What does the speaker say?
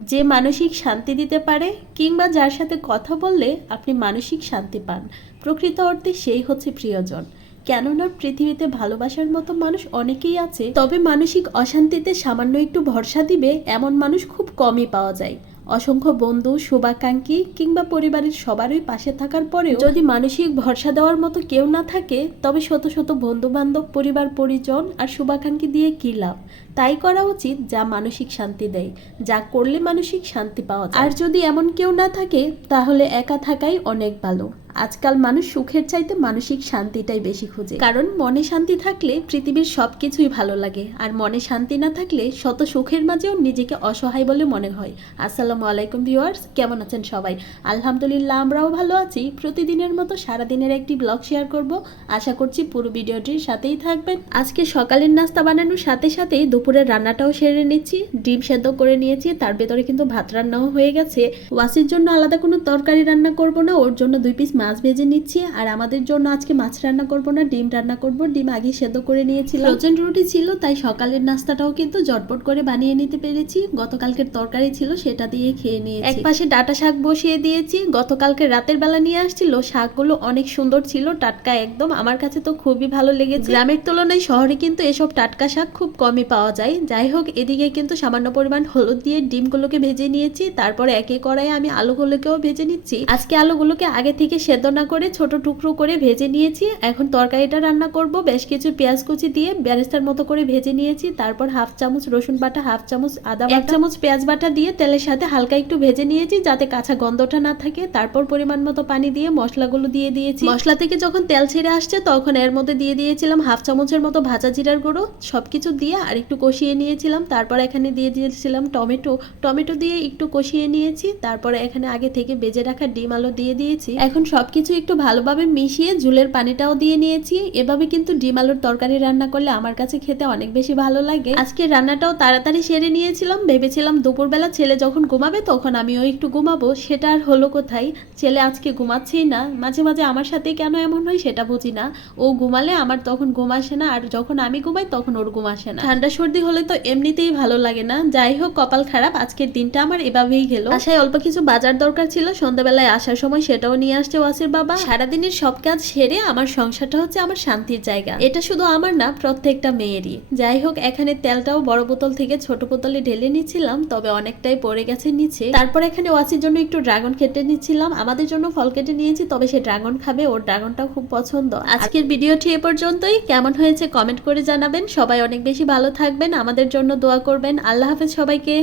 যে মানসিক শান্তি দিতে পারে কিংবা যার সাথে কথা বললে আপনি মানসিক শান্তি পান, প্রকৃত অর্থে সেই হচ্ছে প্রিয়জন। কেননা পৃথিবীতে ভালোবাসার মতো মানুষ অনেকেই আছে, তবে মানসিক অশান্তিতে সামান্য একটু ভরসা দিবে এমন মানুষ খুব কমই পাওয়া যায়। অসংখ্য বন্ধু, শুভাকাঙ্ক্ষী কিংবা পরিবারের সবারই পাশে থাকার পরেও যদি মানসিক ভরসা দেওয়ার মতো কেউ না থাকে, তবে শত শত বন্ধু বান্ধব, পরিবার পরিজন আর শুভাকাঙ্ক্ষী দিয়ে কী লাভ? তাই করা উচিত যা মানসিক শান্তি দেয়, যা করলে মানসিক শান্তি পাওয়া যায়। আর যদি এমন কেউ না থাকে, তাহলে একা থাকাই অনেক ভালো। আজকাল মানুষ সুখের চাইতে মানসিক শান্তিটাই বেশি খোঁজে, কারণ মনে শান্তি থাকলে পৃথিবীর সবকিছুই ভালো লাগে, আর মনে শান্তি না থাকলে শত সুখের মাঝেও নিজেকে অসহায় বলে মনে হয়। আসসালামু আলাইকুম ভিউয়ার্স, কেমন আছেন সবাই? আলহামদুলিল্লাহ, আমরাও ভালো আছি। প্রতিদিনের মতো সারাদিনের একটি ব্লগ শেয়ার করব, আশা করছি পুরো ভিডিওটির সাথেই থাকবেন। আজকে সকালের নাস্তা বানানোর সাথে সাথেই দুপুরের রান্নাটাও সেরে নিচ্ছি। ডিম সেদ্ধ করে নিয়েছি, তার ভেতরে কিন্তু ভাত রান্নাও হয়ে গেছে। ওয়াসির জন্য আলাদা কোনো তরকারি রান্না করব না, ওর জন্য 2 পিস মাছ ভেজে নিচ্ছি। আর আমাদের জন্য আজকে মাছ রান্না করব না, ডিম রান্না করব। ডিম আগে সেদ্ধ করে নিয়েছিলাম, ফ্রোজেন রুটি ছিল, তাই সকালের নাস্তাটাও কিন্তু ঝটপট করে বানিয়ে নিতে পেরেছি। গতকালকের তরকারি ছিল, সেটা দিয়ে খেয়ে নিয়েছি। এক পাশে ডাটা শাক বসিয়ে দিয়েছি, গতকালকে রাতের বেলা নিয়ে আসছিল। শাকগুলো অনেক সুন্দর ছিল, টাটকা একদম। আমার কাছে তো খুবই ভালো লেগেছে। গ্রামের তুলনায় শহরে কিন্তু এসব টাটকা শাক খুব কমই পাওয়া যায়। যাই হোক, এদিকে কিন্তু সামান্য পরিমাণ হলুদ দিয়ে ডিমগুলোকে ভেজে নিয়েছি। তারপর একই কড়াইয়ে আমি আলুগুলোকেও ভেজে নিচ্ছি। আজকে আলুগুলোকে আগে থেকে সেদ্ধ না করে ছোট টুকরো করে ভেজে নিয়েছি। এখন তরকারিটা রান্না করব। বেশ কিছু পেঁয়াজ কুচি দিয়ে বেরেস্তার মতো করে ভেজে নিয়েছি। তারপর হাফ চামচ রসুন বাটা, হাফ চামচ আদা বাটা, 1 চামচ পেঁয়াজ বাটা দিয়ে তেলের সাথে হালকা একটু ভেজে নিয়েছি, যাতে কাঁচা গন্ধটা না থাকে। তারপর পরিমাণ মতো পানি দিয়ে মশলাগুলো দিয়ে দিয়েছি। মশলা থেকে যখন তেল ছেড়ে আসছে, তখন এর মধ্যে দিয়ে দিয়েছিলাম হাফ চামচের মতো ভাজা জিরার গুঁড়ো। সবকিছু দিয়ে আর একটু কষিয়ে নিয়েছিলাম। তারপর এখানে দিয়ে দিয়েছিলাম টমেটো দিয়ে একটু কষিয়ে নিয়েছি। তারপরে এখানে আগে থেকে ভেজে রাখা ডিম আলু দিয়ে দিয়েছি। এখন সবকিছু একটু ভালোভাবে মিশিয়ে ঝোলের পানিটাও দিয়ে নিয়েছি। এভাবে কিন্তু ডিম আলুর তরকারি রান্না করলে আমার কাছে খেতে অনেক বেশি ভালো লাগে। আজকে রান্নাটাও তাড়াতাড়ি সেরে নিয়েছিলাম। ভেবেছিলাম দুপুরবেলা ছেলে যখন ঘুমাবে তখন আমিও একটু ঘুমাবো, সেটা আর হলো কোথায়। ছেলে আজকে ঘুমাচ্ছেই না। মাঝে মাঝে আমার সাথে কেন এমন হয় সেটা বুঝি না। ও ঘুমালে আমার তখন ঘুম আসে না, আর যখন আমি ঘুমাই তখন ওর ঘুম আসে না। ঠান্ডা সর্দি হলে তো এমনিতেই ভালো লাগে না। যাই হোক, কপাল খারাপ, আজকের দিনটা আমার এভাবেই গেল। আশায় অল্প কিছু বাজার দরকার ছিল, সন্ধ্যাবেলায় আসার সময় সেটাও নিয়ে আসছে ওয়াসির বাবা। সারাদিনের সব কাজ সেরে আমার সংসারটা হচ্ছে আমার শান্তির জায়গা। এটা শুধু আমার না, প্রত্যেকটা মেয়েরই। যাই হোক, এখানে তেলটাও বড় বোতল থেকে ছোট বোতলে ঢেলে নিচ্ছিলাম, তবে অনেকটাই পড়ে গেছে নিচে। তারপর এখানে ওয়াসির জন্য একটু ড্রাগন কেটে নিচ্ছিলাম। আমাদের জন্য ফল কেটে নিয়েছি, তবে সে ড্রাগন খাবে, ওর ড্রাগনটাও খুব পছন্দ। আজকের ভিডিওটি এ পর্যন্তই। কেমন হয়েছে কমেন্ট করে জানাবেন। সবাই অনেক বেশি ভালো থাকবেন, আমাদের জন্য দোয়া করবেন। আল্লাহ হাফেজ সবাইকে।